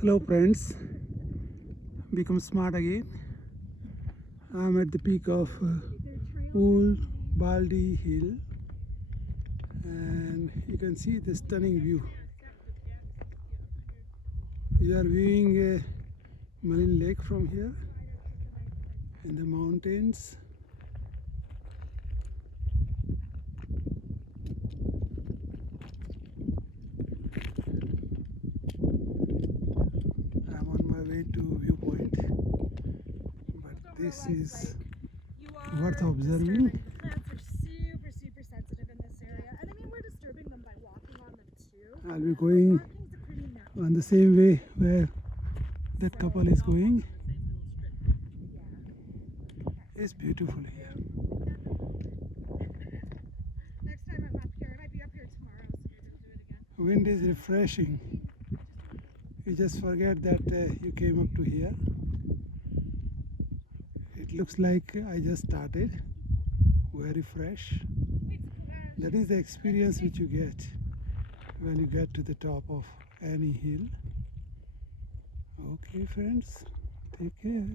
Hello friends, become smart again. I'm at the peak of Old Baldy Hill and you can see the stunning view. We are viewing a marine lake from here in the mountains. I'm on my way to viewpoint, but this is worth observing. Plants are super sensitive in this area, and I mean we're disturbing them by walking on them too. I'll be going on the same way where that couple is going. It's beautiful here. Next time I'm up here, I might be up here tomorrow, so maybe we'll do it again. Wind is refreshing. You just forget that you came up to here. It looks like I just started. Very fresh. That is the experience which you get when you get to the top of any hill. Okay friends, take care.